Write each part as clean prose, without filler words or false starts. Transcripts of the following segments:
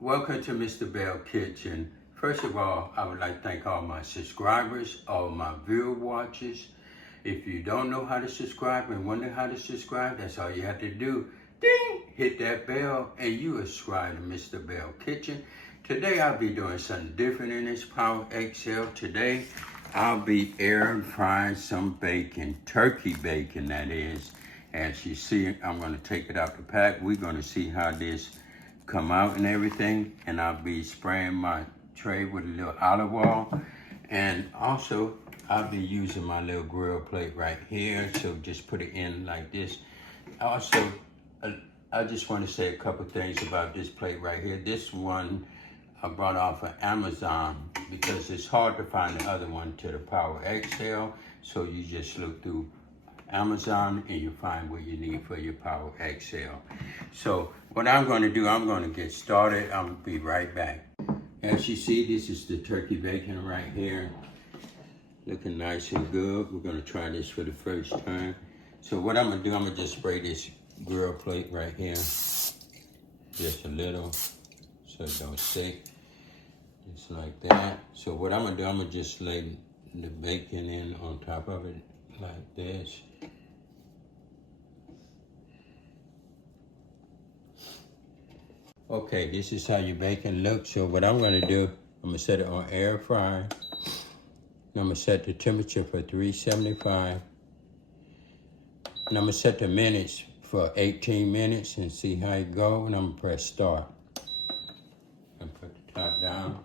Welcome to Mr. Belle Kitchen. First of all, I would like to thank all my subscribers, all my viewer watchers. If you don't know how to subscribe and wonder how to subscribe, that's all you have to do. Ding! Hit that bell and you are subscribed to Mr. Belle Kitchen. Today I'll be doing something different in this Power XL. Today I'll be air frying some bacon, turkey bacon that is. As you see, I'm going to take it out the pack. We're going to see how this come out and everything, and I'll be spraying my tray with a little olive oil, and also I'll be using my little grill plate right here, so just put it in like this. Also, I just want to say a couple things about this plate right here. This one I brought off of Amazon because it's hard to find the other one to the Power XL, so you just look through Amazon and you find what you need for your Power XL. So what I'm going to do, I'm going to get started. I'm going to be right back. As you see, this is the turkey bacon right here. Looking nice and good. We're going to try this for the first time. So what I'm going to do, I'm going to just spray this grill plate right here. Just a little so it don't stick. Just like that. So what I'm going to do, I'm going to just lay the bacon in on top of it like this. Okay, this is how your bacon looks. So what I'm gonna do, I'm gonna set it on air fryer. I'm gonna set the temperature for 375. And I'm gonna set the minutes for 18 minutes and see how it go. And I'm gonna press start. And put the top down,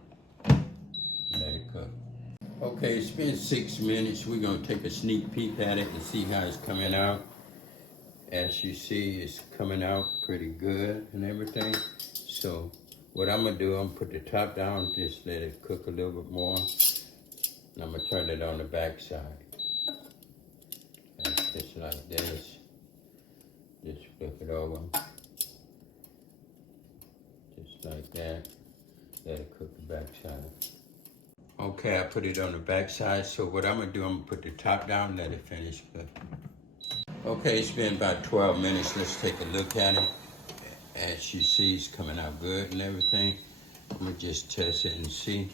let it cook. Okay, it's been 6 minutes. We're gonna take a sneak peek at it and see how it's coming out. As you see, it's coming out pretty good and everything. So what I'm gonna do, I'm gonna put the top down, just let it cook a little bit more. And I'm gonna turn it on the back side. And just like this. Just flip it over. Just like that. Let it cook the back side. Okay, I put it on the back side. So what I'm gonna do, I'm gonna put the top down, let it finish cooking. Okay, it's been about 12 minutes. Let's take a look at it. As you see, it's coming out good and everything. I'm gonna just test it and see.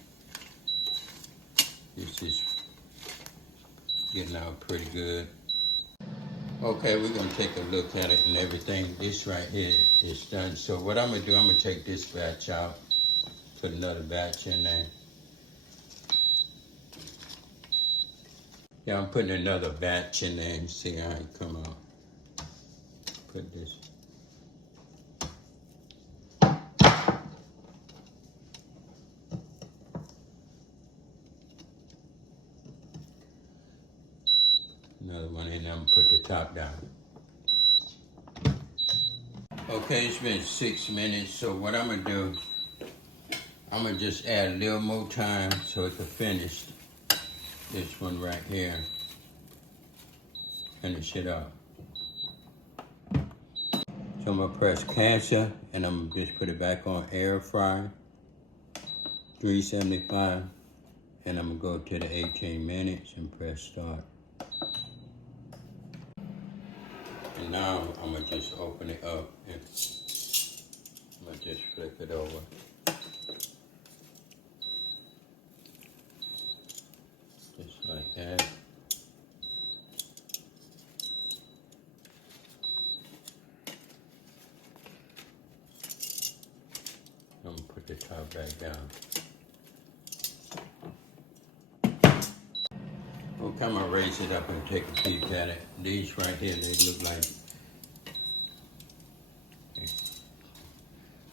This is getting out pretty good. Okay, we're gonna take a look at it and everything. This right here is done. So what I'm gonna do, I'm gonna take this batch out, put another batch in there. Yeah, I'm putting another batch in there and see how it come out. Put this. Another one in there, I'm gonna put the top down. Okay, it's been 6 minutes, so what I'm gonna do, I'm gonna just add a little more time so it can finish. This one right here. Finish it up. So I'm gonna press cancel and I'm gonna just put it back on air fry, 375, and I'm gonna go to the 18 minutes and press start. And now I'm gonna just open it up and I'm gonna just flip it over. Just like that. I'm gonna put the top back down. Okay, I'm gonna raise it up and take a peek at it. These right here, they look like,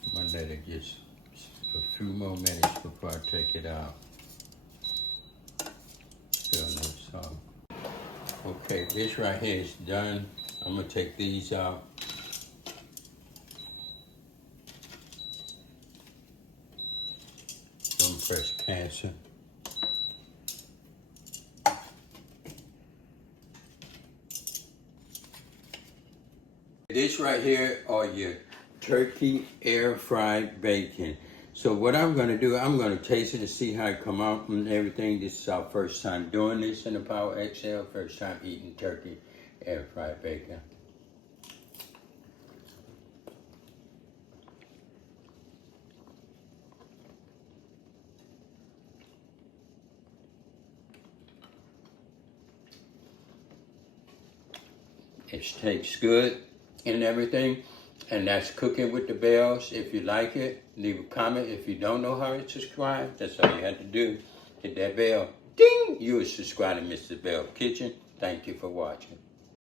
I'm gonna let it just a few more minutes before I take it out. Still no salt. Okay, this right here is done. I'm gonna take these out. So I'm gonna press cancel. This right here are your turkey air fried bacon. So what I'm gonna do, I'm gonna taste it to see how it come out and everything. This is our first time doing this in the Power XL, first time eating turkey air fried bacon. It tastes good and everything. And that's Cooking with the Bells. If you like it, leave a comment. If you don't know how to subscribe, that's all you have to do. Hit that bell. Ding! You are subscribed to Mr. Belle Kitchen. Thank you for watching.